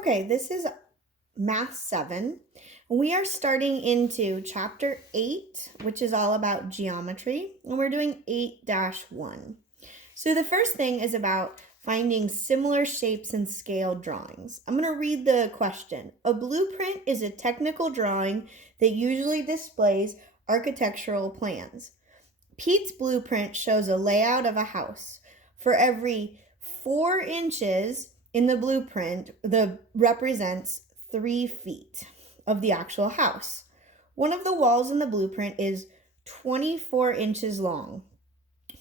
Okay, this is Math 7. We are starting into Chapter 8, which is all about geometry, and we're doing 8-1. So the first thing is about finding similar shapes in scale drawings. I'm going to read the question. A blueprint is a technical drawing that usually displays architectural plans. Pete's blueprint shows a layout of a house. For every 4 inches in the blueprint, represents 3 feet of the actual house. One of the walls in the blueprint is 24 inches long.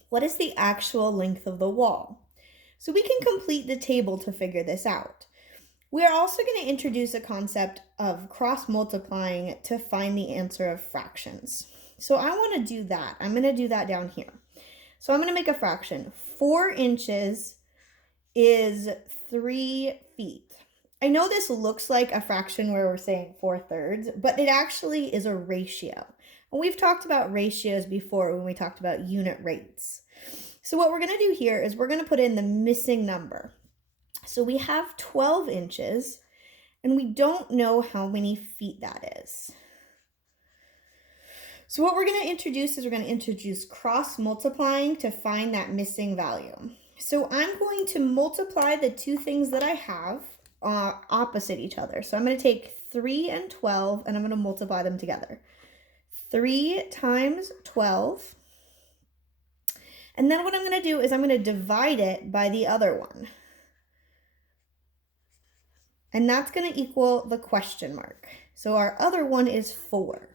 What is the actual length of the wall? So we can complete the table to figure this out. We are also going to introduce a concept of cross-multiplying to find the answer of fractions. So I want to do that. I'm going to do that down here. So I'm going to make a fraction. 4 inches is 3 feet. I know this looks like a fraction where we're saying 4/3, but it actually is a ratio. And we've talked about ratios before when we talked about unit rates. So what we're going to do here is we're going to put in the missing number. So we have 12 inches, and we don't know how many feet that is. So what we're going to introduce is we're going to introduce cross-multiplying to find that missing value. So I'm going to multiply the two things that I have opposite each other. So I'm going to take 3 and 12, and I'm going to multiply them together. 3 times 12. And then what I'm going to do is I'm going to divide it by the other one. And that's going to equal the question mark. So our other one is 4.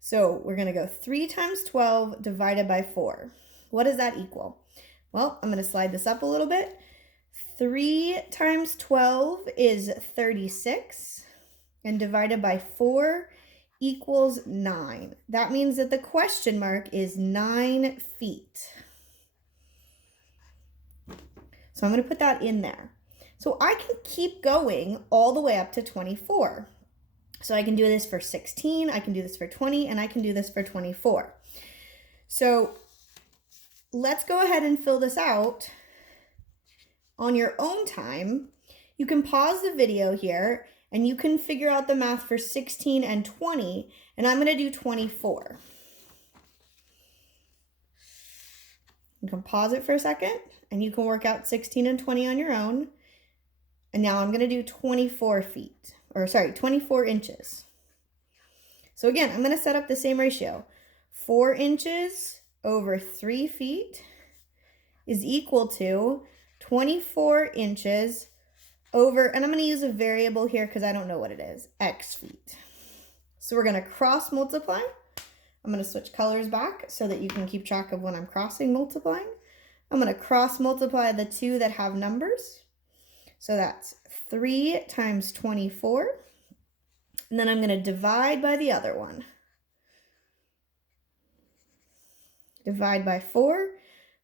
So we're going to go 3 times 12 divided by 4. What does that equal? Well, I'm going to slide this up a little bit. 3 times 12 is 36. And divided by 4 equals 9. That means that the question mark is 9 feet. So I'm going to put that in there. So I can keep going all the way up to 24. So I can do this for 16, I can do this for 20, and I can do this for 24. So let's go ahead and fill this out on your own time. You can pause the video here and you can figure out the math for 16 and 20, and I'm going to do 24. You can pause it for a second and you can work out 16 and 20 on your own. And now I'm going to do 24 inches. So again, I'm going to set up the same ratio. 4 inches over 3 feet is equal to 24 inches over, and I'm going to use a variable here because I don't know what it is, x feet. So we're going to cross multiply. I'm going to switch colors back so that you can keep track of when I'm crossing multiplying. I'm going to cross multiply the two that have numbers. So that's 3 times 24. And then I'm going to divide by the other one. Divide by 4.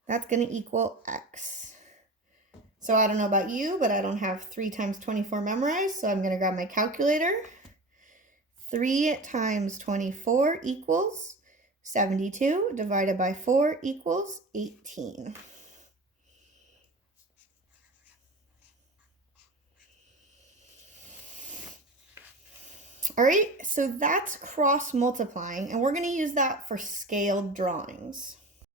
That's going to equal x. So I don't know about you, but I don't have 3 times 24 memorized. So I'm going to grab my calculator. 3 times 24 equals 72. Divided by 4 equals 18. All right, so that's cross multiplying, and we're going to use that for scaled drawings.